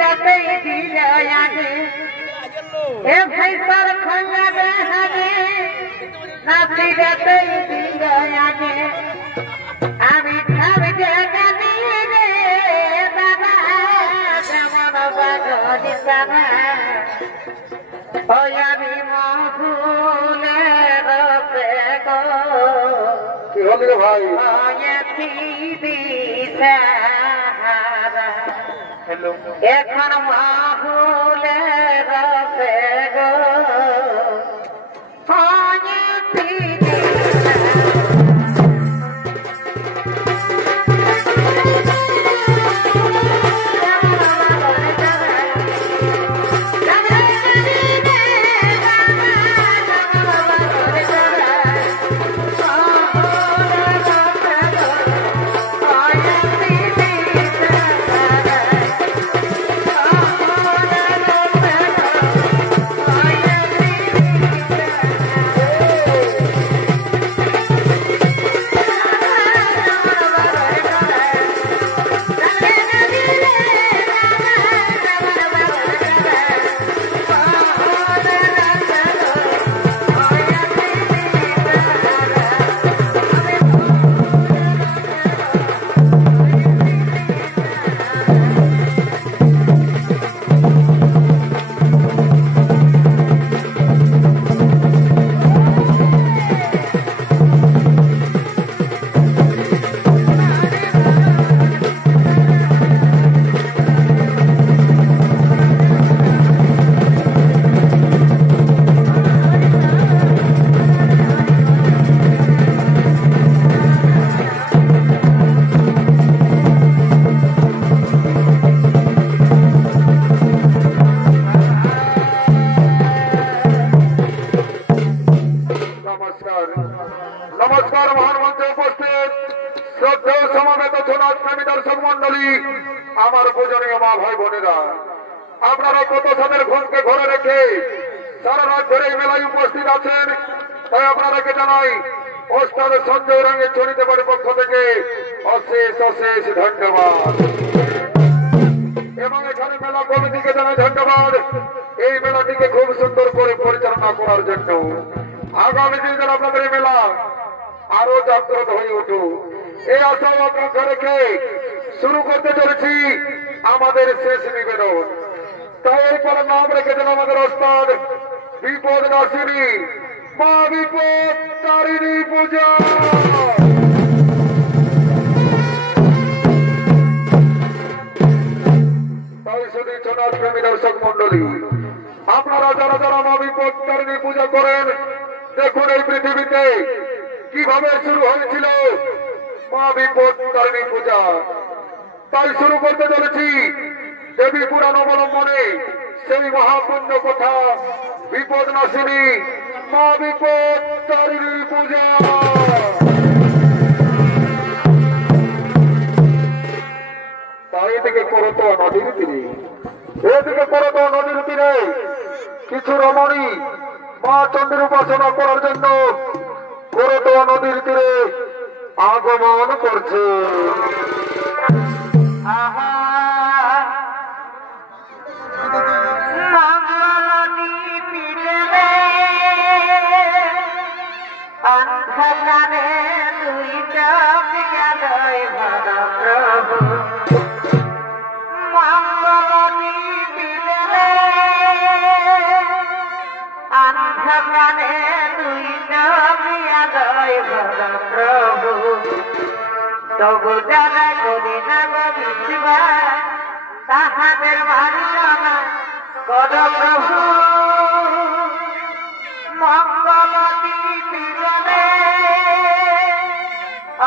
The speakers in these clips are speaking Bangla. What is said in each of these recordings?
রাতে দিলে এ ভাইসার খঙ্গা দেহানে নাতি রাতে দিলে আমি খাবে জানি রে বাবা যেমন বাগনি বাবা ওই আমি মহুলে রপে গো কি হলি রে ভাই? এখন মাহুলে রবে গো নমস্কার মহান মঞ্চে উপস্থিত শ্রদ্ধেয় সমবেত সোনার প্রেমী দর্শক মন্ডলী, আমার পূজনীয় মা ভাই বোনেরা, আপনারা কত সাদের ঘুমকে ঘরে রেখে সারা রাত ধরে এই মেলায় উপস্থিত আছেন, তাই আপনাদেরকে জানাই ওস্তাদ সঞ্জয় রঙের চরিতে বাড়ির পক্ষ থেকে অশেষ অশেষ ধন্যবাদ। এবং এখানে মেলা কমিটিকে জানাই ধন্যবাদ এই মেলাটিকে খুব সুন্দর করে পরিচালনা করার জন্য। আগামী দিনে আপনাদের এই মেলা আরো জাগ্রত হয়ে উঠুক এই আশাও আপনাকে রেখে শুরু করতে চলেছি আমাদের শেষ নিবেদন। তাই এরপরে নাম রেখেছেন আমাদের ওস্তাদ বিপদ নাসিনী মা বিপদ তারিণী পূজা। তাই শুধু সোনার প্রেমী দর্শক মন্ডলী, আপনারা যারা যারা মা বিপদ তারিণী পূজা করেন, দেখুন এই পৃথিবীতে কিভাবে শুরু হয়েছিল মা বিপদ তারিণী পূজা। তাই শুরু করতে চলেছি দেবী পুরাণ অবলম্বনে সেই মহাপুণ্য কথা বিপদ নাসিনী মা বিপদ তারিণী পূজা। তাই এদিকে করত নদীর তীরে, এদিকে করত নদীর তীরে কিছু রমণী মা চন্দ্রের উপাসনা করার জন্য করত নদীর তীরে আগমন করছে। অন্ধকারে দুইটা বিয়ালয় ভরা প্রভু মঙ্গলনী বিলে অন্ধকারে দুইটা বিয়ালয় ভরা প্রভু তবু যারা করি না গবিবা তাহাদের মারিল না কর প্রভু মঙ্গলনী বিলে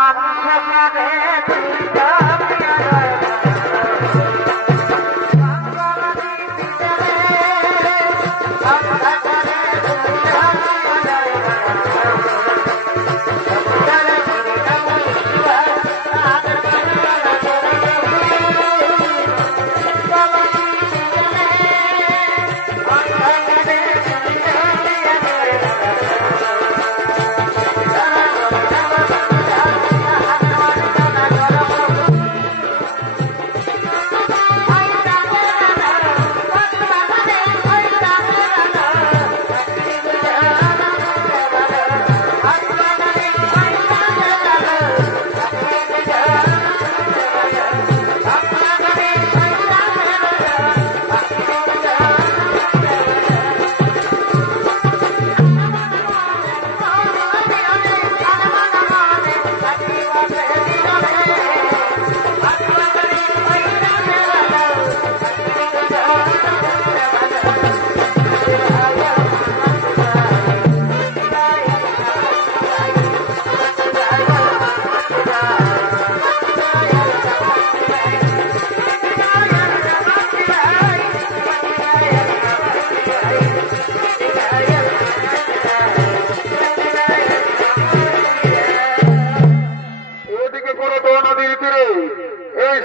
অন্ধকারে দুইটা বিয়ালয়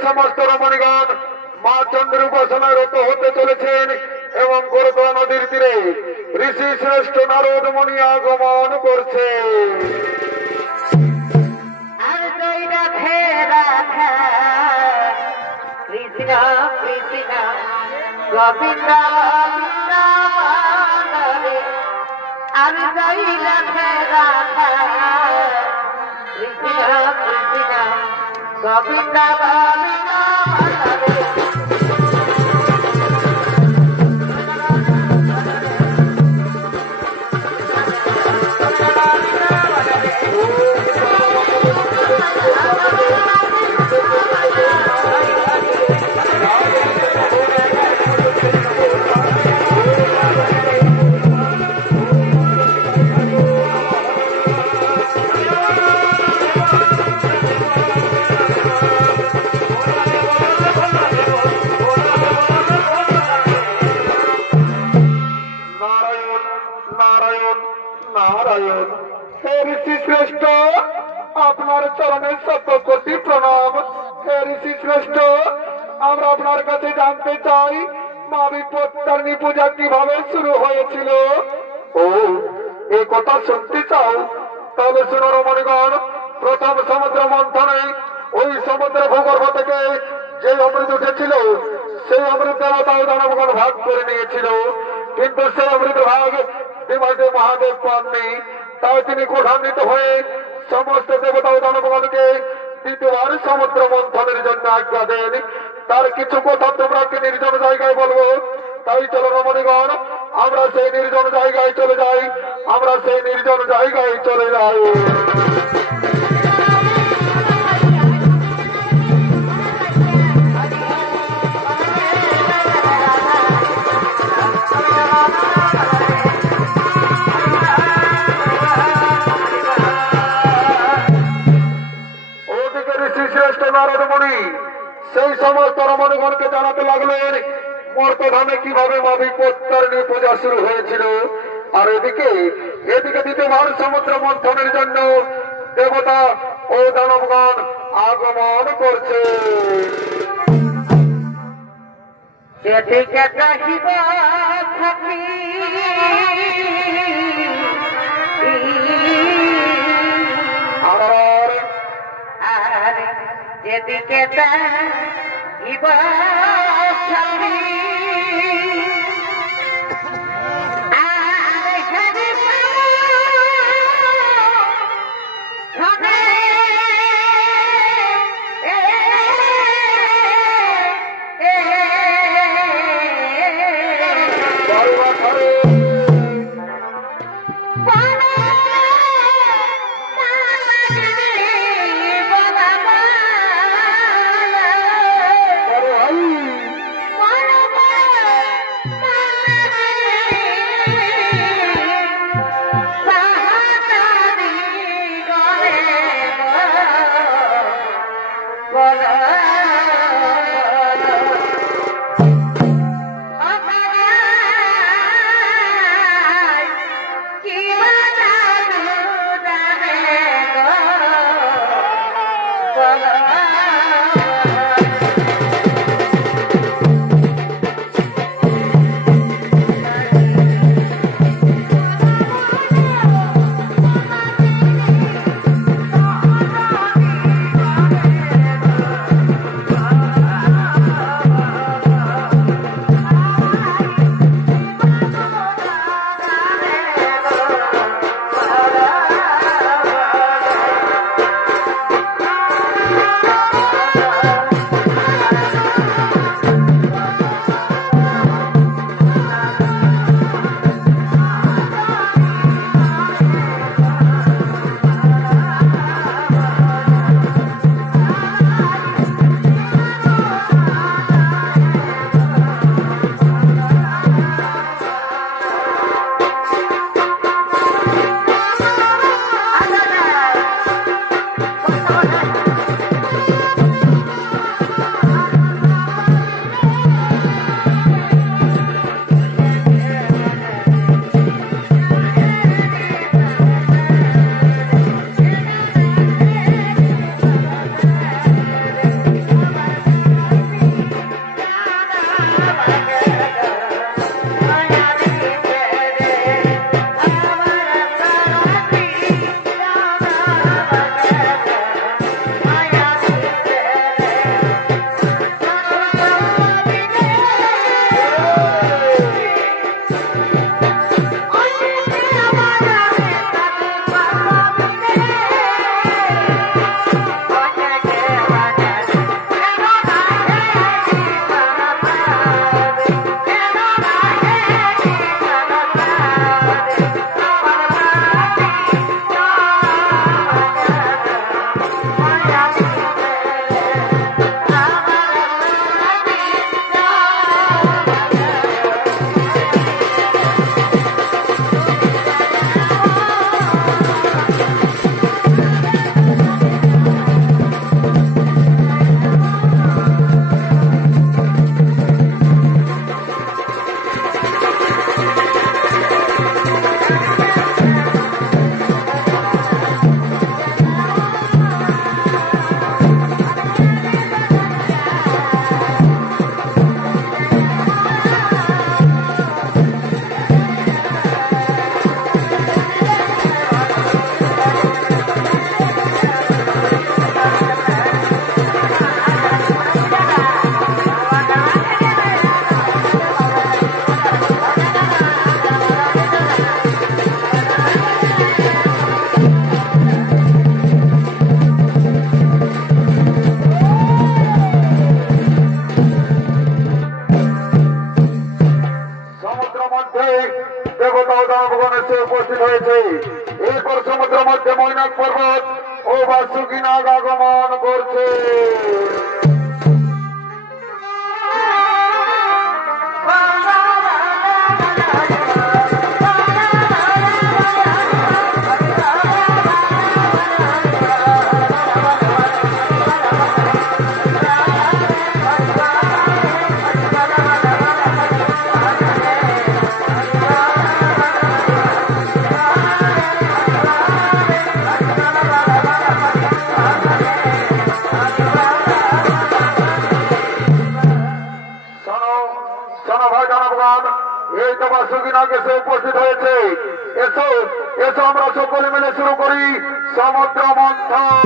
সমস্ত রমণীগণ মা চন্দ্রের উপাসনায় রত হতে চলেছেন এবং করতোয়া নদীর তীরে ঋষি শ্রেষ্ঠ নারদ মুনি আগমন করছে। কৃষ্ণ কৃষ্ণ গোবিন্দ আমি কৃষ্ণ কৃষ্ণ গোবিন্দ শ্রেষ্ঠ আপনার চরণে শত কোটি প্রণাম। হে ঋষি শ্রেষ্ঠ, আমরা আপনার কাছে জানতে চাই মা বিপত্তারিণী পূজা কিভাবে শুরু হয়েছিল। ও এই কথা শুনতে চাও? তাহলে শুনো রমণীগণ, প্রথম সমুদ্র মন্থনে ওই সমুদ্র ভূগর্ভ থেকে যে অমৃত উঠেছিল সেই অমৃত দেবতা দানবগণ ভাগ করে নিয়েছিল, কিন্তু সেই অমৃত ভাগ দেবাদেব মহাদেব পাননি। তাই তিনি ক্রোধান্বিত হয়ে সমস্ত দেবতা ও দানবগণকে দ্বিতীয়বার সমুদ্র মন্থনের জন্য আজ্ঞা দেন। তার কিছু কথা তোমরাকে নির্জন জায়গায় বলবো। তাই চলো রমণীগণ, আমরা সেই নির্জন জায়গায় চলে যাই, আমরা সেই নির্জন জায়গায় চলে যাই। নারদ মুনি সেই সমস্ত রমণীগণকে জানাতে লাগলেন মর্তধামে কিভাবে মা বিপত্তারিণী পূজা শুরু হয়েছিল। আর এদিকে দ্বিতীয়বার সমুদ্র মন্থনের জন্য দেবতা ও দানবগণ আগমন করছে। যেদিকে বৈনাক পর্বত ও বাসুকি নাগ আগমন করছে। এই তো বাসুকি নাগ এসে উপস্থিত হয়েছে। এসো এসো আমরা সকলে মিলে শুরু করি সমুদ্র মন্থন।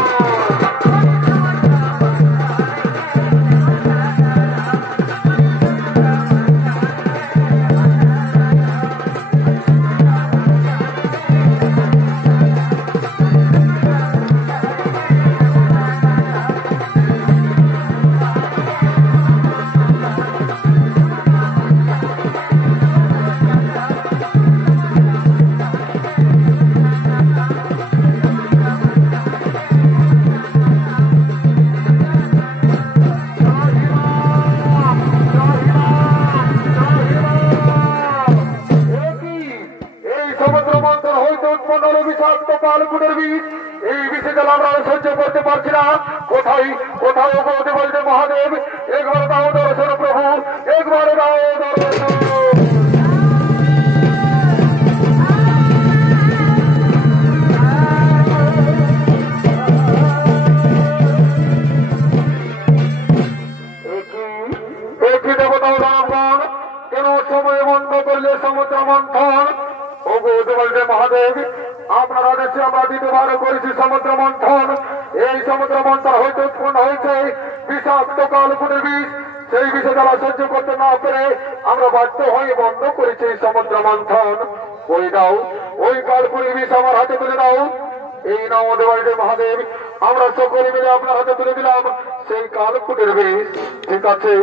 এই বিষয়টা আমরা সহ্য করতে পারছি না। কোথায় কোথায় বলতে বলতে মহাদেব একবার দাও দর্শন প্রভু, একবার দাও দর্শন। একই দেবতা রামগণ কেন সময় বন্ধ করলে সমুদ্র মন্থন? ও বলতে বলতে মহাদেব আপনারা দেশে আমরা দ্বিতীয়বার করেছি সমুদ্র মন্থন। এই সমুদ্র মন্থন হয়তো উৎপন্ন হয়েছে বিষাক্ত কালকুটের বিষ। সেই বিষে যারা সহ্য করতে না পেরে আমরা বাধ্য হয়ে বন্ধ করেছি সমুদ্র মন্থন। ওই দাও ওই কালকুটের বিষ আমার হাতে তুলে দাও। এই নাও দেবাড়িতে মহাদেব আমরা সকলে মিলে আপনার হাতে তুলে দিলাম সেই কালকুটের বিষ। ঠিক আছে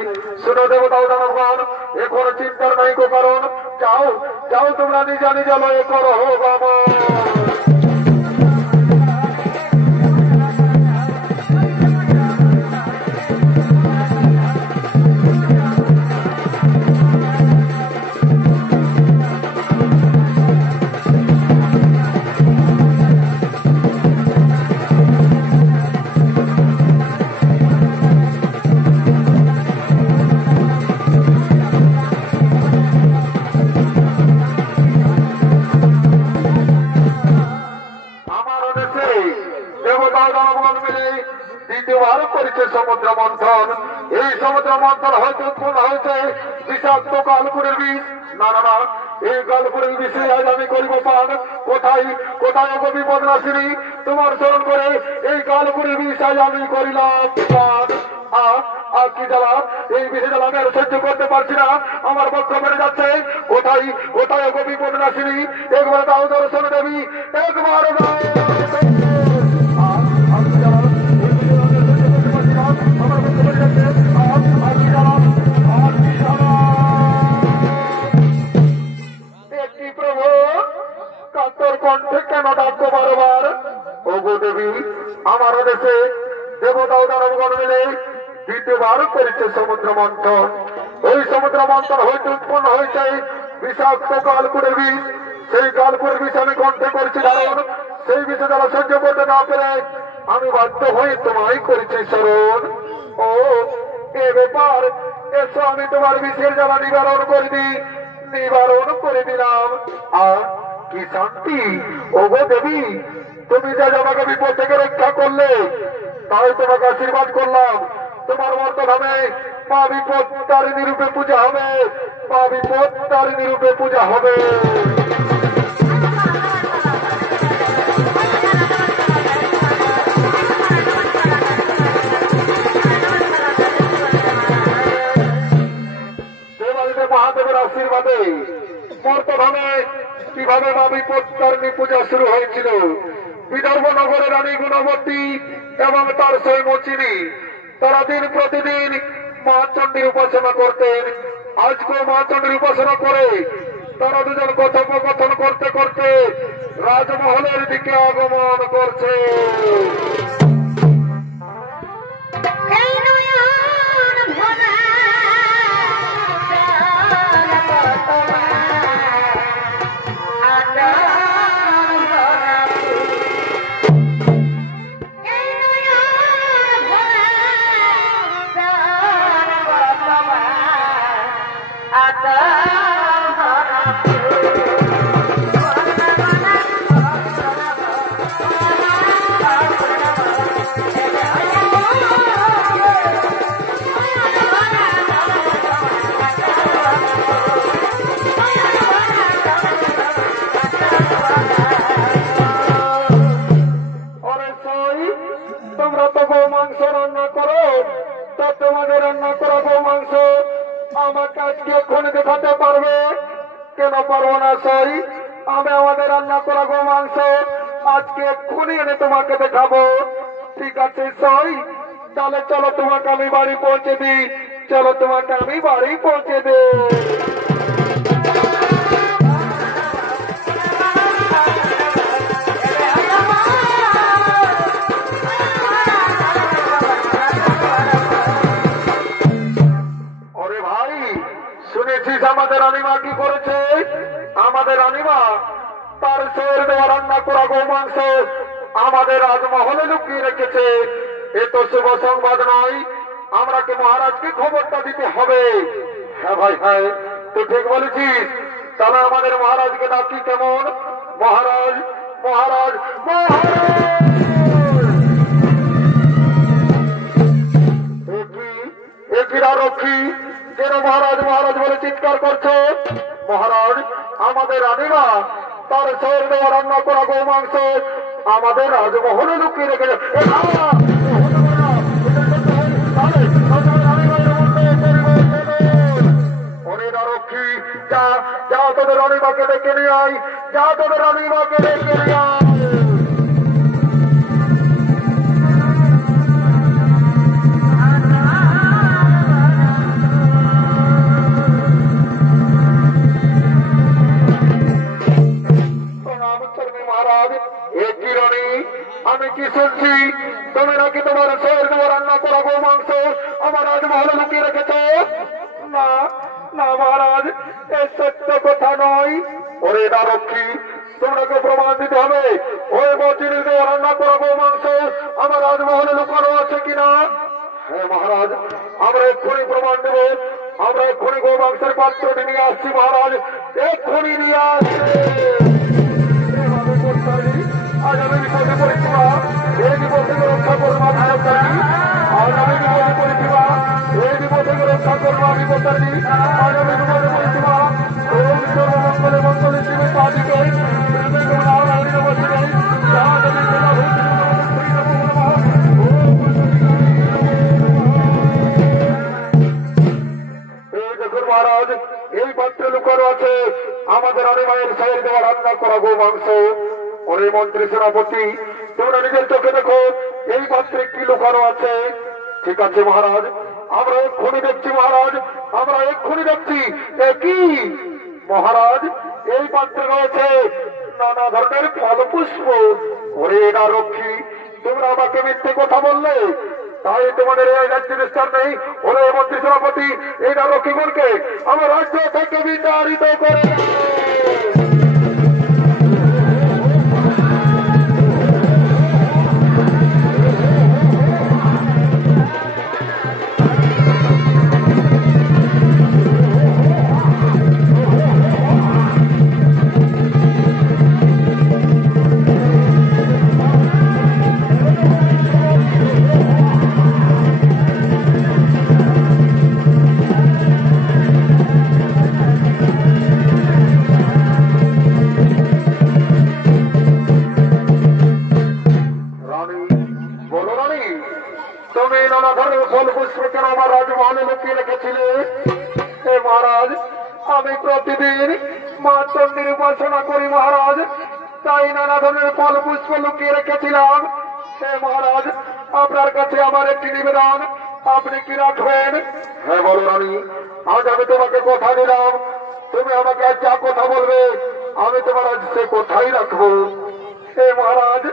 শুনো দেবতাও দানবগণ, এখন চিন্তার নাই কো কারণ। যাও যাও তোমরা নিজা নিজা লয়ে করো হো বাবা। দ্বিতীয়বার করেছে সমুদ্র মন্থন। এই সমুদ্র মন্থন হয়তো উৎপন্ন হয়েছে বিষাক্ত কালকুটের বিষ। না না না, এই কালকুটের বিষে আজ আমি করিব পান। কোথায় কোথায় বিপদ নাসিনী তোমার স্মরণ করে এই কালকুটের বিষ আজ আমি করিলাম পান। কি জ্বালা, এই বিষে জ্বালা আমি আর সহ্য করতে পারছি না, আমার পক্ষ বেড়ে যাচ্ছে। কোথায় কোথায় বিপদ নাসিনী একবার দাও দর্শন দেবী, একবার দাও। একটি প্রভু কাতর কণ্ঠে কেন ডাকবো বারবার? ও গো দেবী আমার দেশে দেবতাও দানবগণ মিলে দ্বিতীয়বার করেছে সমুদ্র মন্থন। ওই সমুদ্র মন্থন হইতে উৎপন্ন হয়েছে বিষাক্ত কালকুটের বিষ। সেই কালকুটের বিষ আমি কণ্ঠে করছি ধারণ। সেই বিষে যারা সহ্য করতে না পেরে আমি বাধ্য হয়ে তোমায় করেছি স্মরণ। ও এ ব্যাপার, এসো আমি তোমার বিষের জ্বালা নিবারণ করে দিই, নিবারণ করে দিলাম। আর কি শান্তি ও গো দেবী, তুমি যা আমাকে বিপদ থেকে রক্ষা করলে তাই তোমাকে আশীর্বাদ করলাম। তোমার মর্তধামে মা বিপদ তারিণী রূপে পূজা হবে, মা বিপদ তারিণী রূপে পূজা হবে। মহাদেবের আশীর্বাদে মর্তধামে কিভাবে মা বিপদ তারিণী পূজা শুরু হয়েছিল। বিদর্ভ নগরের রানী গুণবতী এবং তার সৈমচিনী তারা দিন প্রতিদিন মা চণ্ডীর উপাসনা করতেন। আজকে মা চণ্ডীর উপাসনা করে তারা দুজন কথোপকথন করতে করতে রাজমহলের দিকে আগমন করছে। তোমরা তো গো মাংস রান্না করো, তা তোমাদের রান্না করা গো মাংস আমাকে আজকে এক্ষুনি দেখাতে পারবে? কেন পারবো না সই? আমি আমাদের রান্না করা গো মাংস আজকে এক্ষুনি এনে তোমাকে দেখাবো। ঠিক আছে সই, তাহলে চলো তোমাকে আমি বাড়ি পৌঁছে দিই। চলো তোমাকে আমি বাড়ি পৌঁছে দিই। শুনেছিস আমাদের রানীমা কি করেছে? আমাদের রানীমা তার শের দেওয়া রান্না করা গো মাংস আমাদের রাজমহলে লুকিয়ে রেখেছে। এ তো শুভ সংবাদ নয়, আমরা কি মহারাজকে খবরটা দিতে হবে? হ্যাঁ ভাই হ্যাঁ, তুই ঠিক বলেছিস। তাহলে আমাদের মহারাজকে ডাকি। কেমন? মহারাজ মহারাজ মহারাজ! একিরা রক্ষী কেন মহারাজ মহারাজ বলে চিৎকার করছে? মহারাজ আমাদের রানীমা তার শের দেওয়া রান্না করা গো মাংস আমাদের রাজমহলে লুকিয়ে রেখেছে। রক্ষী যা যা তোদের রানীমাকে ডেকে নিয়ে আয়, যা তোদের রানীমাকে ডেকে নিয়ে আয়। আমি কি শুনছি তুমি নাকি তোমার শের দেওয়া রান্না করা গো মাংস আমার রাজমহলে লুকিয়ে রেখেছ? না না মহারাজ, এ সত্য কথা নয়। ওরে না রক্ষী, তোমাকে প্রমাণ দিতে হবে ওই মজির দেওয়া রান্না করা গো মাংস আমার রাজমহলে লুকানো আছে কিনা। হ্যাঁ মহারাজ, আমরা এক্ষুনি প্রমাণ দেব। আমরা এক্ষুনি গো মাংসের পাত্রটি নিয়ে আসছি মহারাজ, এক্ষুনি নিয়ে আসছি। আজ আমি বিপদে পড়েছিলাম, এই বিপদ থেকে রক্ষা করবো আমি বতারি। আজ আমি বিপদে পড়েছিলাম, এই বিপদ থেকে রক্ষা করবো আমি বতারি। আজ আমি বিপদে পড়েছিলাম, ওই সর্বমঙ্গলে মঙ্গলে জীবে পাঠিকে দেখুন মহারাজ, এই পাত্রে লুকানো আছে আমাদের রানীমায়ের শের দেওয়া রান্না করা গো মাংস। ওরে মন্ত্রী সেনাপতি, তোমরা নিজের চোখে দেখো এই পাত্রে কি লুকানো আছে। ঠিক আছে মহারাজ, আমরা এক্ষুনি দেখছি মহারাজ, আমরা এক্ষুনি দেখছি। কি মহারাজ, এই পাত্রে রয়েছে নানা ধরনের ফল পুষ্প। ওরে না রক্ষী, তোমরা আমাকে মিথ্যে কথা বললে, তাই তোমাদের এই রাজ্যের স্থান নেই। ওরে মন্ত্রী সেনাপতি, এই না রক্ষীগণকে আমার রাজ্য থেকে বিতাড়িত করে। আমি প্রতিদিন মা চণ্ডীর উপাসনা করি মহারাজ, তাই নানা ধরনের ফল পুষ্প লুকিয়ে রেখেছিলাম। হে মহারাজ, আপনার কাছে আমার একটি নিবেদন, আপনি কি রাখবেন? হ্যাঁ বলো রানী, আজ আমি তোমাকে কথা দিলাম, তুমি আমাকে আজ যা কথা বলবে আমি তোমার আজ সে কথাই রাখবো। হে মহারাজ,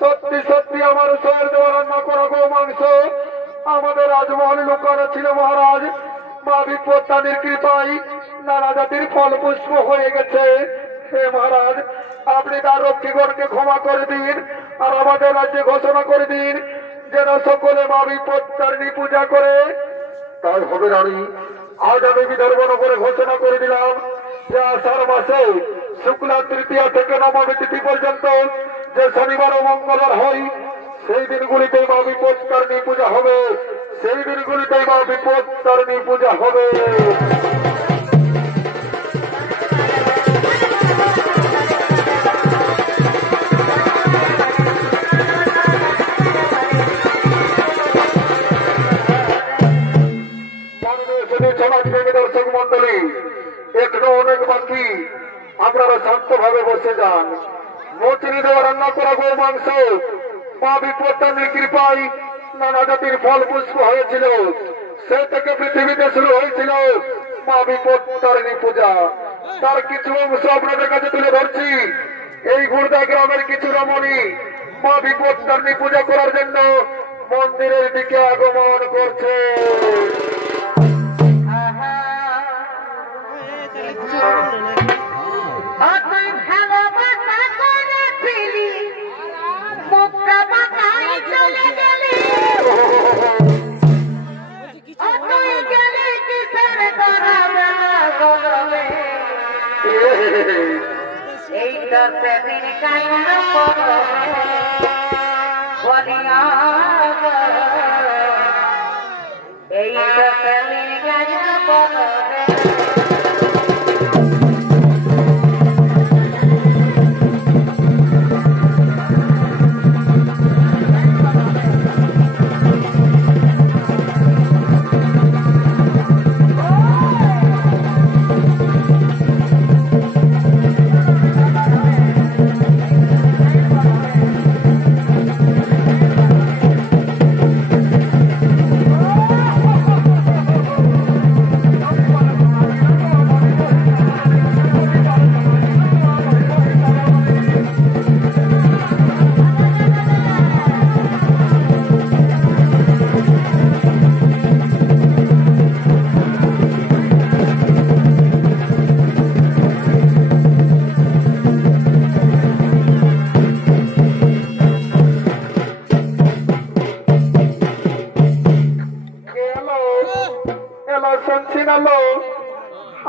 সত্যি সত্যি আমার শহর দেওয়া রান্না করা গো মাংস আমাদের রাজমহলে লুকানো ছিল মহারাজ। মা বিপত্তানির কৃপায় নানা জাতির ফল পুষ্প হয়ে গেছে। হে মহারাজ, আপনি তার রক্ষীগণকে ক্ষমা করে দিন আর আমাদের রাজ্যে ঘোষণা করে দিন যেন সকলে মা বিপত্তারিণী পূজা করে। তাই হবে রানী, আজ আমি বিদর্ভ নগরে ঘোষণা করে দিলাম যে আষাঢ় মাসে শুক্লা তৃতীয়া থেকে নবমী তিথি পর্যন্ত যে শনিবার ও মঙ্গলবার হয় সেই দিনগুলিতেই মা বিপত্তারিণী পূজা হবে। সেই দিনগুলিতেই মা বিপত্তারিণী পূজা হবে। সমাজপ্রেমী দর্শক মন্ডলী, এখনো অনেক বাকি, আপনারা শান্ত ভাবে বসে যান। মচিনি দেওয়া রান্না করা গো মাংস মা বিপত্তারিণীর কৃপায় নানা জাতির ফল পুষ্প হয়েছিল। সে থেকে পৃথিবীতে শুরু হয়েছিল মা বিপত্তারিণী পূজা। তার কিছু অংশ আপনাদের কাছে তুলে ধরছি। এই গুড়দা গ্রামের কিছু রমণী মা বিপত্তারিণী পূজা করার জন্য মন্দিরের দিকে আগমন করছে। এইটা সেদিন কাইনা বলিয়া এইটা সেদিন কাইনা বলবে।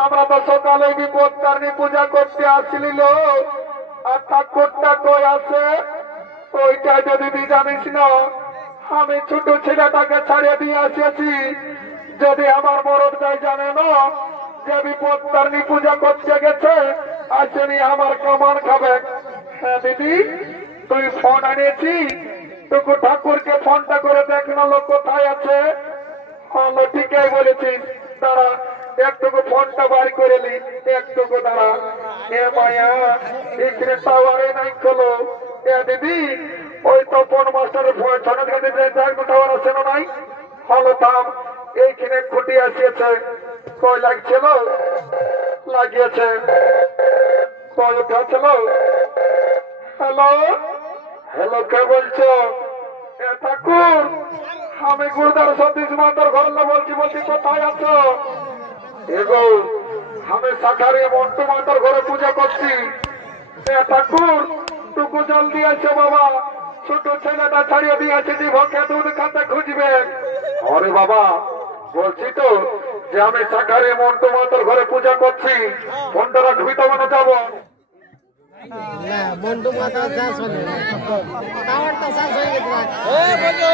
আমরা তো সকালে বিপত্তারিণী পূজা করতে আসছিল আর ঠাকুরটা কই আছে ওইটা যদি জানিস না, আমি ছোট ছেলেটাকে ছাড়িয়ে দিয়ে আসিয়াছি। যদি আমার মরদ যাই জানে না যে বিপত্তারিণী পূজা করতে গেছে, আসেনি আমার কামান খাবে। হ্যাঁ দিদি, তুই ফোন আনিয়েছি, তোকে ঠাকুরকে ফোনটা করে দেখ না লোক কোথায় আছে। হলো ঠিকই বলেছিস, তারা একটুকু ফোনটা বার করে নি, একটুকু দাঁড়া। এ মায়া, এখানে টাওয়ারে নাই খোলো। এ দিদি, ওই তো ফোন মাস্টারের ফোন ছোট কাছে টাওয়ার আছে না নাই। হলো থাম, এইখানে খুঁটি আসিয়েছে। কই লাগছিল? লাগিয়েছে। কই উঠাছিল? হ্যালো হ্যালো, কে বলছো? এ ঠাকুর, আমি গুরুদার সতীশ মাতার ঘর বলছি। বলছি কোথায় আছো? এগো, আমি শাখারে মন্টু মাতার ঘরে পূজা করছি। ঠাকুর, টুকু জলদি আছে বাবা, ছোট ছেলেটা ছাড়িয়ে দিয়েছে, জীবকে দুধ খাতে খুঁজবে। আরে বাবা, বলছি তো যে আমি শাখারে মন্টু মাতার ঘরে পূজা করছি, ফোনটা রাখবি তো মানে যাবো। মন্টু মাতা চাষ হলে টাওয়ারটা চাষ হয়ে গেছে।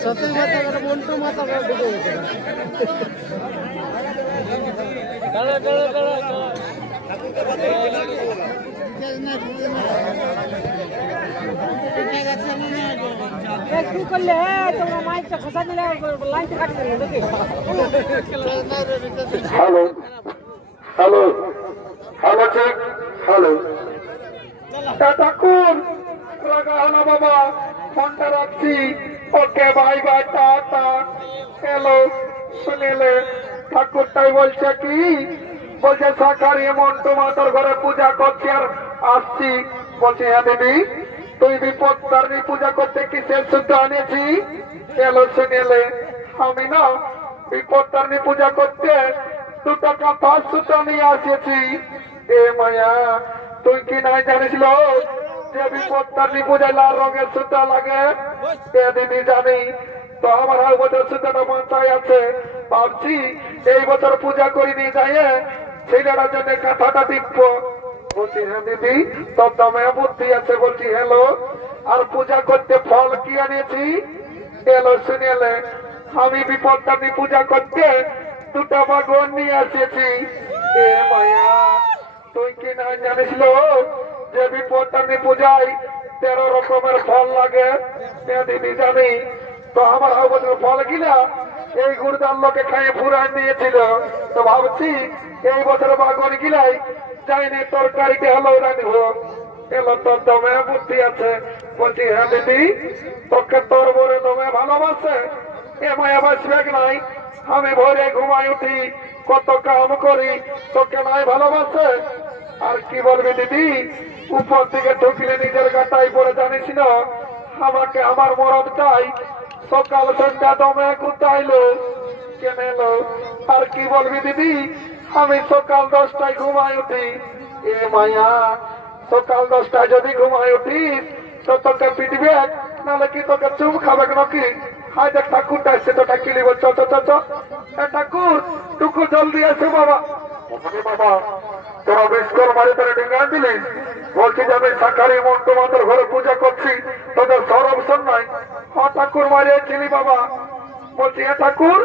সতীশ মাতা মন্টু মাতা ঢুকে গেছে। কি করলে তোমরা মাইকটা খসা দিলে লাইনটা কাটি দিলে দেখি hello hello hello check hello ঠাকুর রাগা হলো বাবা ফোনটা রাখছি okay bye bye tata hello শুনেলে ঠাকুরটাই বলছে কি বলছে সাকারি মন্টু মাতার ঘরে পূজা করছি আর আসছি বলছে হ্যাঁ দিদি তুই বিপদ তারনি পূজা করতে কিসের শুদ্ধ আনেছি এলো শুনেলে আমি না বিপদ তারনি পূজা করতে 2 টাকা 5 সুতো নিয়ে আসেছি এ মায়া তুই কি নাই জানিস যে বিপদ তারনি পূজায় লাল রঙের সুতো লাগে এ দিদি জানি তো আমার বছর সুতোটা মাথায় আছে ভাবছি এই বছর পূজা করিনি যাই ছেলেরা জন্য কাঁথাটা টিপব বলছি হ্যাঁ দিদি তোর দমে বুদ্ধি আছে বলছি হ্যালো আর পূজা করতে ফল কি আনিয়েছি এলো শুনেলে আমি বিপদটানি পূজা করতে 2টা বাগন নিয়ে আসেছি এ মায়া তুই কি না জানিস যে বিপদটানি পূজায় 13 রকমের ফল লাগে এ দিদি জানি তো আমার বছর ফল গিলা এই গুরুদার লোকে খাইয়ে পুরান নিয়েছিল তো ভাবছি এই বছর বাগন গিলাই চাইনি তরকারিতে হলো রানিব এলো তোর দমে বুদ্ধি আছে বলছি হ্যাঁ দিদি তোকে তোর বরে দমে ভালোবাসে এ মায়া বাসবে নাই আমি ভোরে ঘুমাই উঠি কত কাম করি তোকে নাই ভালোবাসে আর কি বলবি দিদি উপর দিকে ঢুকলে নিজের গাটাই পড়ে জানিস না আমাকে আমার মরদ চাই সকাল সন্ধ্যা দমে গুতাইলো কেন এলো আর কি বলবি দিদি আমি সকাল 10টায় ঘুমাই উঠি এ মায়া সকাল 10টায় যদি ঘুমাই উঠি তো তোকে পিটবে নাহলে কি তোকে চুম খাবে নাকি হায় দেখ ঠাকুরটা এসছে তো ডাকিলি বল ঠাকুর টুকু জলদি আসে বাবা বাবা তোরা বিস্কর মারি তোরা ডিঙ্গা দিলিস বলছি যে আমি সাকারি মন্টু মাতার ঘরে পূজা করছি তোদের সরবসন নাই ঠাকুর মারিয়েছিলি বাবা বলছি হ্যাঁ ঠাকুর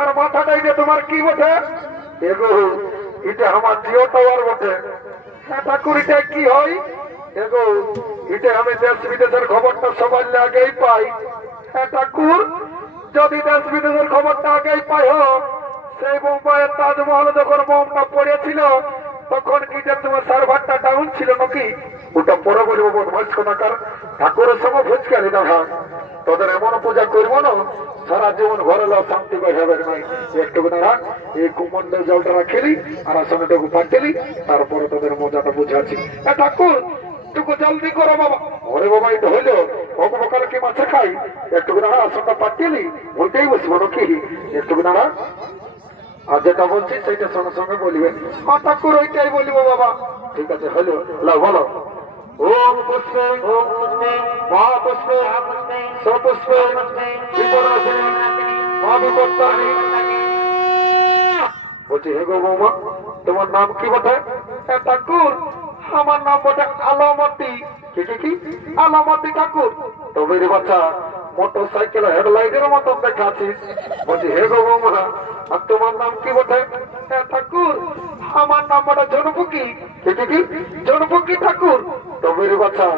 আর মাথাটাই যে তোমার কি বটে এগো এটা আমার জিও টাওয়ার বটে হ্যাঁ ঠাকুর এটা কি হয় এগো এটা আমি দেশ বিদেশের খবরটা সবার আগেই পাই হ্যাঁ ঠাকুর যদি দেশ বিদেশের খবরটা আগেই পাই সেই মুম্বাইয়ের তাজমহল যখন বোমটা পড়েছিল তখন কি যে তোমার সার্ভারটা ডাউন ছিল নাকি ওটা পরে বলবো বদমাস কোনাকার ঠাকুরের সঙ্গে ফুচকালি না ভাগ তোদের এমন পূজা করবো না সারা জীবন ঘরে লো শান্তি করে হবে নাই একটু না এই কুমন্ডল জলটা রাখেলি আর আসনটাকে পাঠিয়েলি তারপরে তোদের মজাটা বুঝাচ্ছি ঠাকুর টুকু জলদি করো বাবা ওরে বাবা এটা হইলো অপকালে কি মাছে খাই একটু না আসনটা পাঠিয়েলি ওইটাই বসবো নাকি একটু না আর যেটা বলছি সেইটা সঙ্গে সঙ্গে বলিবেন ঠাকুর ওইটাই বলিব বাবা ঠিক আছে হইলো বলো ওম পুষ্পে মহাপুষ্পে সপুষ্পে বিপদাসিনী মহাবিপত্তানি বলছি হে গো বৌমা তোমার নাম কি বটে ঠাকুর আমার নাম বটে আলামতি কি আলামতি ঠাকুর তবে রে বাচ্চা মোটর সাইকেল হেডলাইটের মতন দেখাচ্ছিস বলছি হে গো বৌমা আর তোমার নাম কি বটে ঠাকুর আমার নাম বটে জনপুকি কি জনপুকি ঠাকুর তবে রে বাচ্চা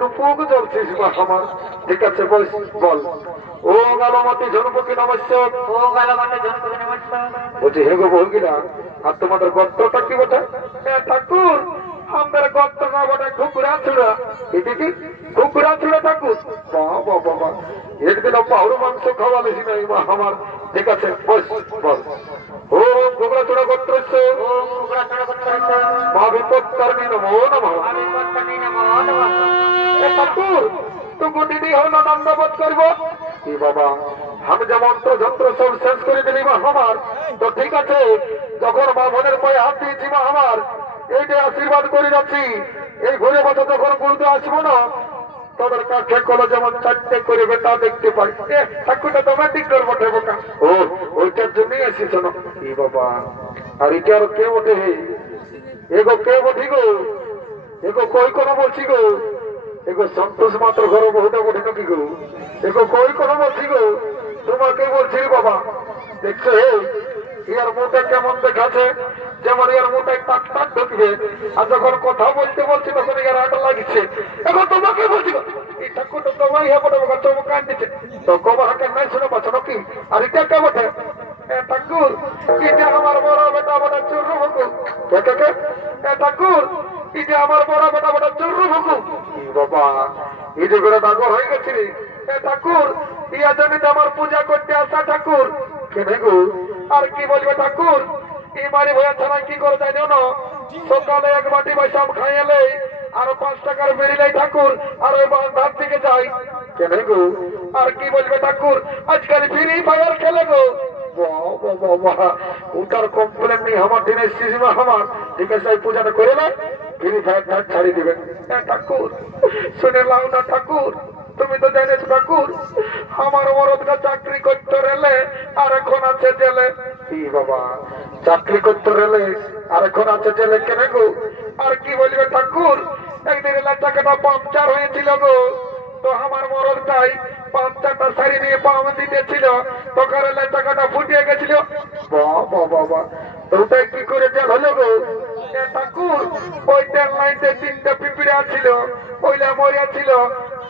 টুপুক জ্বলছিস আমার ঠিক আছে বল ও আলামতি জনপুকি নমস্কার ও গালামাতে জনপদ নমস্কার বলছি হে গো বৌগিরা আর তোমাদের গর্তটা কি বটে ঠাকুর আমাদের গর্ত না বটে ঘুকুরা ছুড়া কি ঘুকুরা ছুড়া ঠাকুর বাবা বাবা একদিন পাহুড় মাংস খাওয়ালিস নাই আমার ঠিক আছে বল ও ঘুকুরা ছুড়া গর্ত ও কুকুরা ছড়া করতে মহাবিপত্তারিণী নমো নমঃ আমি বর্তমানে নমো নমঃ ঠাকুর তুকু দিদি হল দণ্ডবোধ করবো কি বাবা আমি যে মন্ত্র যন্ত্র সব শেষ করে দিলি মা আমার তো ঠিক আছে যখন মা বোনের পায়ে হাত দিয়েছি মা আমার এইটা আশীর্বাদ করে যাচ্ছি এই ঘুরে বছর যখন গুরুতে আসবো না তোদের কাছে কলো যেমন 4টে করে বেটা দেখতে পাই ঠাকুরটা তোমার দিক করবো ঠেবোকা ও ওইটার জন্যই আসিস না কি বাবা আর এটা আর কে ওঠে এগো কে বঠি গো এগো কই কোনো বলছি গো এগো সন্তোষ মাত্র ঘর বহুটা বঠে নাকি গো এগো কই কোনো বলছি গো তোমাকে বলছি বাবা দেখছো ইয়ার মুখে কেমন দেখাচ্ছে যেমন এর মোটাই টাক টাক ঢুকবে, আর যখন কথা বলতে বলছি তখন এর আটা লাগছে। এখন তোমাকে বলছি এই ঠাকুরটা তোমায় হ্যাঁ বটে চমক কান্দিছে তো কবার হাঁকে নাই শুনে পাচ্ছ নাকি? আর এটা কে বটে? ঠাকুর এটা আমার বড় বেটা বটে চুরু ভুকু। ঠাকুর এটা আমার বড় বেটা বটে চুরু ভুকু। বাবা এই যে করে দাগ হয়ে গেছিলি ঠাকুর, ইয়া জন্য আমার পূজা করতে আসা ঠাকুর। কেন গো? আর কি বলবে ঠাকুর, এই বাড়ি ভয়া ছাড়া কি করে জানো না? সকালে এক বাটি বৈশাখ খাইলে আর 5 টাকার বেরিয়ে ঠাকুর, আর ওই ধার দিকে যাই। কেন গো? আর কি বলবে ঠাকুর, আজকাল ফ্রি ফায়ার খেলে গো। ওটার কমপ্লেন নেই আমার দিনের সিজমা আমার। ঠিক আছে পূজাটা করে না, ফ্রি ফায়ার ছাড়ি দিবেন। ঠাকুর শুনে লাও না ঠাকুর, তুমি তো জানিস ঠাকুর আমার মরদটা চাকরি করতে রেলে আর এখন আছে জেলে। কি বাবা চাকরি করতে রেলে আর এখন আছে জেলে? কেন গো? আর কি বলবে ঠাকুর, একদিন চাকাটা পাংচার হয়েছিল গো, তো আমার মরদটাই পাংচারটা শাড়ি নিয়ে পাম দিতেছিল, তখন চাকাটা ফুটিয়ে গেছিল। বাবা বাবা ওটাই কি করে জেল হলো গো? ঠাকুর ওই ট্রেন লাইনতে 3টা পিঁপড়ে ছিল, ওইলা মরিয়া ছিল,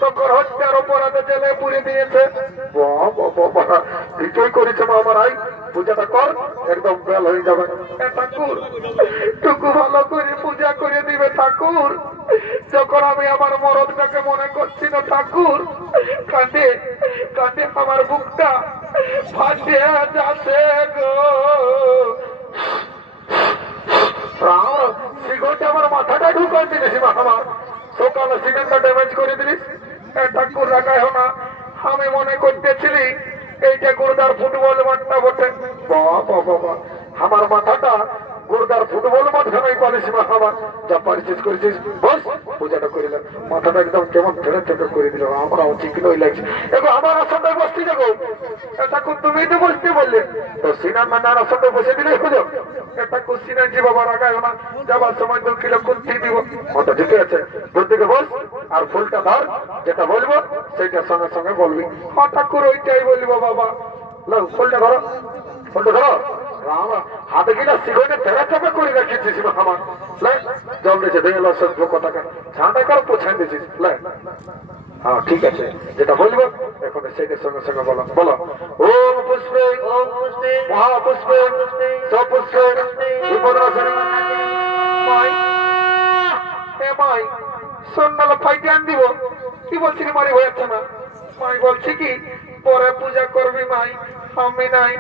তখন হত্যার অপরাধে জেলে পুড়ে দিয়েছে। কিছুই করেছে আমার আই, পূজাটা কর একদম বেল হয়ে যাবে। ঠাকুর টুকু ভালো করে পূজা করে দিবে ঠাকুর। যখন আমি আমার মরদটাকে মনে করছি না ঠাকুর, কাঁদে কাঁদে আমার বুকটা ফাটে যাচ্ছে গো। সিগারেটে আমার মাথাটা ঢুকাই দিলিস আমার, সকালে সিগারেটটা ড্যামেজ করে দিলিস। ঠাকুর রাখায় না, আমি মনে করতেছিলি এইটা গুরুদার ফুটবল মাঠটা বটে। বাবা বাবা আমার মাথাটা গুরুদার ফুটবল মাঠ খানাই পারিস আমার, যা পারিস করেছিস বস পূজাটা করিলাম। মাথাটা একদম কেমন ঠেলে ঠেকে করে দিল, আমরাও ঠিক নই লাগছে। এখন আমার আসনটায় বসতে যাবো ঠাকুর, তুমি তো বসতে বললে তো সিনার মানে আসনটায় বসে দিলেই হলো। ঠাকুর সিনাজি বাবা রাখায় না, যাবার সময় 2 কিলো কুন্তি দিব। ওটা ঠিক আছে, তোর দিকে বস আর ফুলটা ধর, যেটা বলবো সেইটার সঙ্গে সঙ্গে বলবি। ঠাকুর ওইটাই বলবো বাবা। লো ফুলটা ধরো, ফুলটা ধরো। হাতে কিনা সিগারেটে তেরা চাপা করে রাখিয়েছিস আমার, জল দিয়েছে দেখে সভ্য কথা ঝাঁটা কর পোছাই দিয়েছিস। হ্যাঁ ঠিক আছে, যেটা বলবো এখন সেইটার সঙ্গে সঙ্গে বলো। বলো ওম পুষ্পে মহাপুষ্পে সপুষ্পে বিপদাসনে মাই। এ মাই সন্ন্যাল ফাইটে আন দিব। কি বলছি রে মারি হয়েছে না? মাই বলছি কি পরে পূজা করবি মাই, আমি নাই,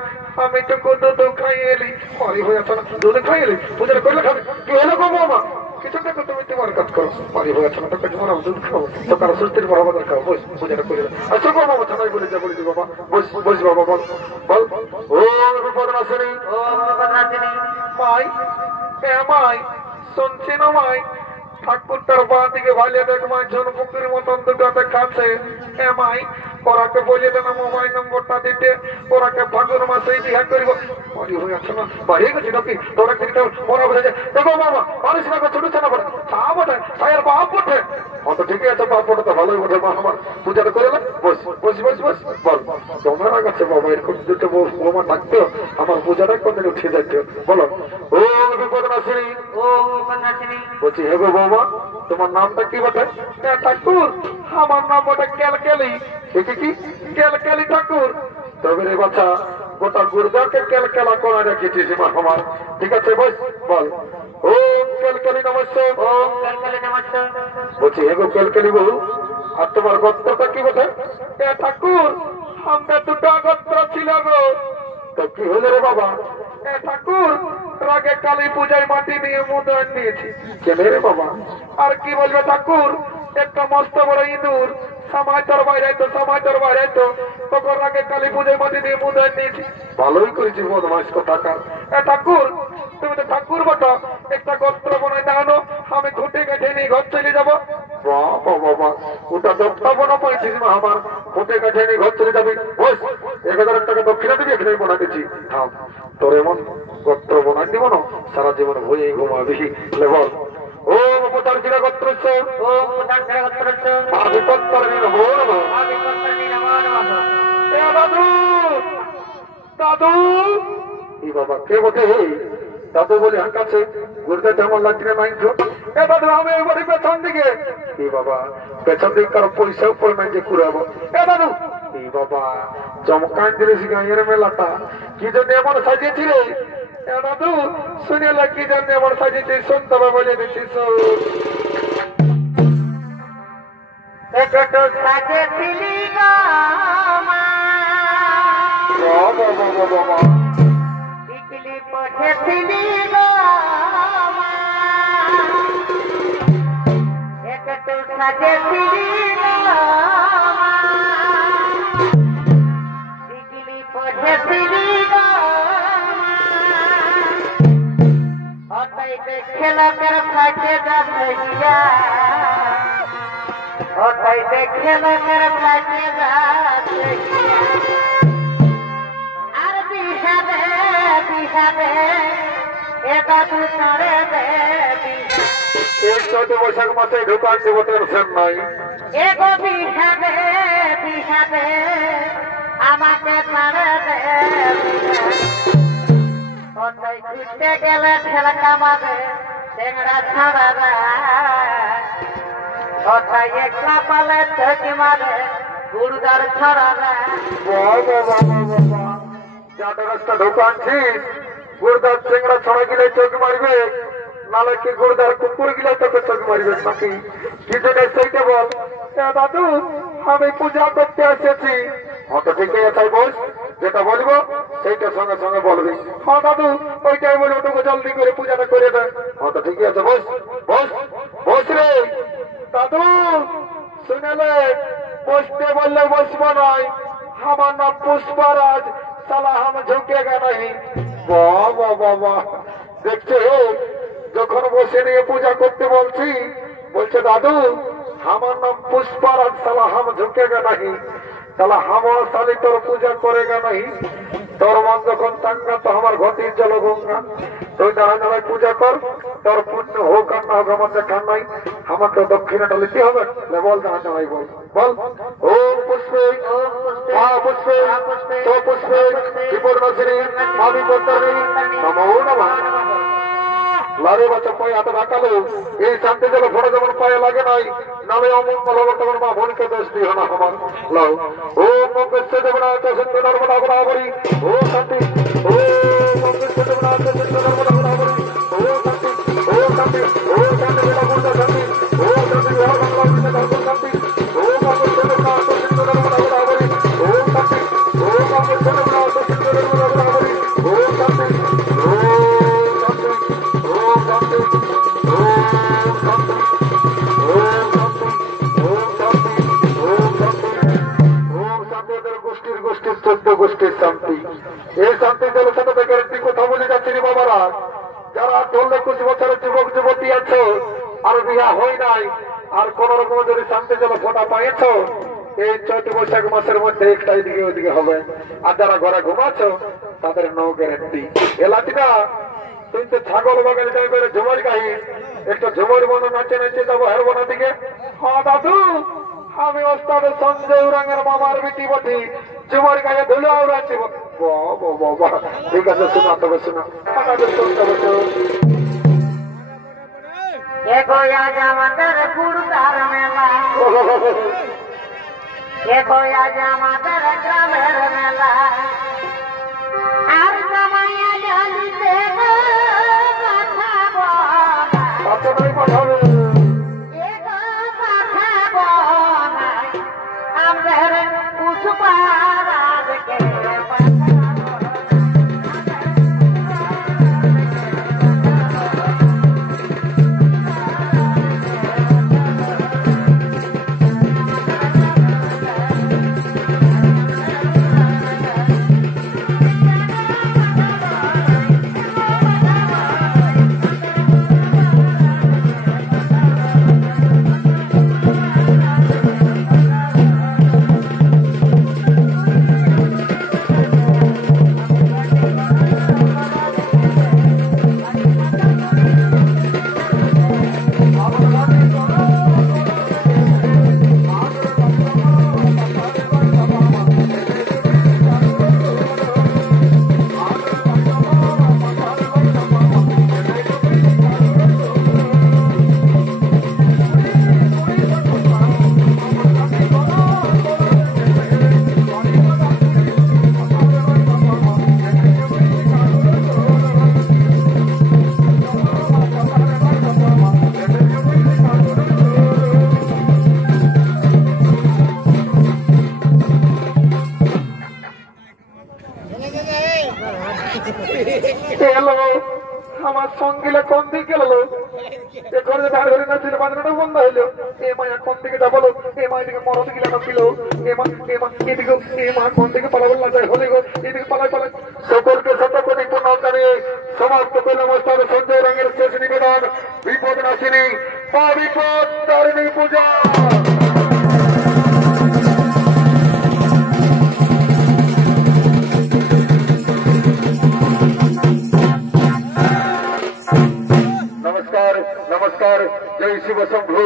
আমি তো দুধ খাই এলি। মারি হয়েছে না, দুধ খাই এলি পূজা করলে খাবি। কি হলো গো মামা? কিছু দেখো তুমি তোমার কাজ করো। মারি হয়েছে না তো তোমার দুধ খাবো, তো কারো সুস্থির বরাবর খাবো। বস পূজাটা করে দাও। আচ্ছা গো মামা থানায় বলে যা বলেছি বাবা। বস বস বাবা বল বল। ওম বিপদনাশিনী মাই। এ মাই শুনছি না মাই, ঠাকুরটার বাঁ দিকে ভালিয়ে দেখ মাই, ঝনপুকুর মতন দুটাতে খাচ্ছে। এ মাই ওরাকে বলিয়ে দেন মোবাইল নম্বরটা দিতে, ওরাকে ফাগুন মাসেই বিহা করিব। মরি হয়ে আছে না বাড়িয়ে গেছি নাকি তোরা কিন্তু মনে বসেছে। দেখো বাবা মানুষ না ছোট ছোট বটে তা বটে, তাইয়ের বাপ বটে। অত ঠিকই আছে, বাপ বটে তো ভালোই বটে। মা আমার পূজাটা করে না, বস বস বস বস বল। তোমার কাছে বাবা এরকম দুটো বোমা থাকতো আমার পূজাটা কোনদিন উঠে যাইত। বলো ও বিপদনাশিনী বলছি হে গো বৌমা তোমার নামটা কি বটে? ঠাকুর আমার নাম বটে ক্যালকেলি। দেখি কি ক্যালকেলি ঠাকুর? তবে রে বাচ্চা গোটা গুরুদারকে ক্যালকেলা করা রেখেছিস মা আমার। ঠিক আছে বস বল ওম ক্যালকেলি নমস্কার। ওম ক্যালকেলি নমস্কার। বলছি হে গো ক্যালকেলি বউ আর তোমার গোত্রটা কি বটে? ঠাকুর আমরা 2টা গোত্র ছিল গো। তো কি হলো রে বাবা? ঠাকুর রাগে কালী পূজায় মাটি নিয়ে মুদন দিয়েছি। কেন রে বাবা? আর কি বলবে ঠাকুর, একটা মস্ত বড় ইঁদুর সময় তোর বাইরে তো সময় তোর বাইরে তো, তখন রাগে কালী পূজায় মাটি নিয়ে মুদন দিয়েছি। ভালোই করেছি বদমাস টাকা। ঠাকুর তুমি তো ঠাকুর বটো, একটা গোত্র বনে জানো, আমি ঘুটে গেছে নিয়ে ঘর চলে যাবো। বাবা ওটা দপ্তাবনা পাইছিস না আমার, ঘুটে গেছে নিয়ে ঘর চলে যাবি। বস 1000 টাকা দক্ষিণা দিবি, এখানে বনা দিচ্ছি। থাম তোর এমন গোত্র বনাই দিব না সারা জীবন ভয়ে ঘুমাবি। বল ওম পুতারজিরা গোত্রস্য ওম পুতারজিরা গোত্রস্য আবিপত্তরণী নমো নমঃ আবিপত্তরণী নমো নমঃ। এ দাদু দাদু এই বাবা কে বটে? দাদু বলি হাঁকাছে ঘুরতে তেমন লাগছে মাইন্ড এ দাদু আমি একবারই পেছন দিকে এ বাবা পেছন দিকে কারো পয়সা উপর নাই যে ঘুরাবো এ দাদু এই বাবা চমকান দিলেছি গাঁয়ের মেলাটা কি জন্য এমন সাজিয়েছি রে এ দাদু শুনে লাগ কি জন্য এমন সাজিয়েছি শুনতে হবে বলে দিচ্ছিস একটু সাজেছিলি গো মা বাবা টিকলি পড়েছিলি গো মা একটু সাজেছিলি গো মা টিকলি পড়েছিলি গো মা ওটাই দেখে লোকের ফাটে যাচ্ছে ওটাই দেখে লোকের ফাটে যাচ্ছে আর বিষাদে বিষাদে এটা তুই করে দে এই 14 বৈশাখ মাসে ঢোকান দেবতার ফের নাই এগো বিষাদে বিষাদে আমাকে করে দে ওটাই ছুটতে গেলে ঠেলা কামাবে টেংরা ছাড়া ওটাই একলা পালে ঠকি মারে গুরুদার ছড়া চারটা রাস্তা ঢোকানছিস গুরদার চেংড়া ছড়া গিলে চোখ মারবে নালে কি গুরদার কুকুর গিলে তোকে চোখ মারবে নাকি কি জন্য সেইটা বল দাদু আমি পূজা করতে এসেছি হ্যাঁ তো ঠিকই আছে বস যেটা বলবো সেইটা সঙ্গে সঙ্গে বলবি হ্যাঁ দাদু ওইটাই বলে ওটুকু জলদি করে পূজাটা করে দে হ্যাঁ তো ঠিকই আছে বস বস বস রে দাদু শুনেলে বসতে বললে বসবো নয় আমার নাম পুষ্পরাজ সালা হাম ঝুঁকেগা नहीं বাবা বাবা দেখছে যখন বসে নিয়ে পূজা করতে বলছি বলছে দাদু আমার নাম পুষ্পরাজ সালা হাম ঝুঁকেগা नहीं साला हम साली तोर पूजा करेगा नहीं तोर मन যখন চাঙ্গা তো আমার ঘটি চলো গঙ্গা তুই দাঁড়ায় দাঁড়ায় পূজা কর তোর পুণ্য হোক আর না হোক আমার দেখার নাই আমাকে দক্ষিণাটা নিতে হবে বল দাঁড়ায় দাঁড়াই বল বল ওম পুষ্পে পুষ্পে সো পুষ্পে বিপর্ণাশিনী মামি পত্তরি নমো নমঃ লারে বাচ্চা পায়ে হাতে রাখালো এই শান্তি জল ফোড়া যেমন পায়ে লাগে নাই নামে অমঙ্গল হবে তখন মা বোনকে দোষ দিও না আমার লাও ও মঙ্গল দেবনা সিন্ধু নর্মদা বরাবরি ও শান্তি ও মঙ্গল দেবনা সিন্ধু নর্মদা বরাবরি ও শান্তি ও শান্তি ও শান্তি গুরুদা শান্তি ও শান্তি বাংলা গুরুদা দর্শন শান্তি ও মঙ্গল দেবনা সিন্ধু নর্মদা বরাবরি ও শান্তি ও মঙ্গল দেবনা সিন্ধু নর্মদা বরাবরি ও শান্তি ও গোষ্ঠীর 14 গোষ্ঠীর শান্তি এই শান্তি দলের সাথে গ্যারেন্টি কথা বলে যাচ্ছি বাবারা যারা 21 বছরের যুবক যুবতী আছো আর বিয়া হয় নাই আর কোন রকম যদি শান্তি জল ফোটা পাইছ এই 14 বৈশাখ মাসের মধ্যে একটাই দিকে ওইদিকে হবে আর যারা ঘরে ঘুমাচ্ছ তাদের নো গ্যারেন্টি এলাটিটা তুই তো ছাগল বাগানে যাই করে ঝুমার গাহি একটু ঝুমার মনে নাচে নাচে যাবো হেরবনা দিকে হ্যাঁ দাদু আমি ওস্তাদ সঞ্জয় উরাঙ্গের মামার বিটি বটি ঝুমার গায়ে ধুলো উড়াচ্ছি বাবা ঠিক আছে শোনা তবে শোনা শুনতে বসো এগো আজ আমাদের গুরুদার মেলা এগো আজ আমাদের গ্রামের মেলা আর জামাইয়া জানিতে কথা নাই পাঠাবে এগো কথা বলাই আমাদের পুষ্পরাজকে এলো আমার সঙ্গীলা কোন দিকে এলো এখন যে দাঁড় ধরে না ছিল বাঁধনাটা বন্ধ হইলো এ মায়া কোন দিকে যাবলো এ মা এদিকে মরদ গিলা না ছিল এদিকে এ মা কোন দিকে পালাবো না যায় হলে গো এদিকে পালাই সকলকে শতকোটি প্রণাম জানিয়ে সমাপ্ত করলাম ওস্তাদ সঞ্জয় রঙের শেষ নিবেদন বিপদ নাশিনী মা বিপদ তারিণী পূজা। नमस्कार नमस्कार जय शिव शंभू।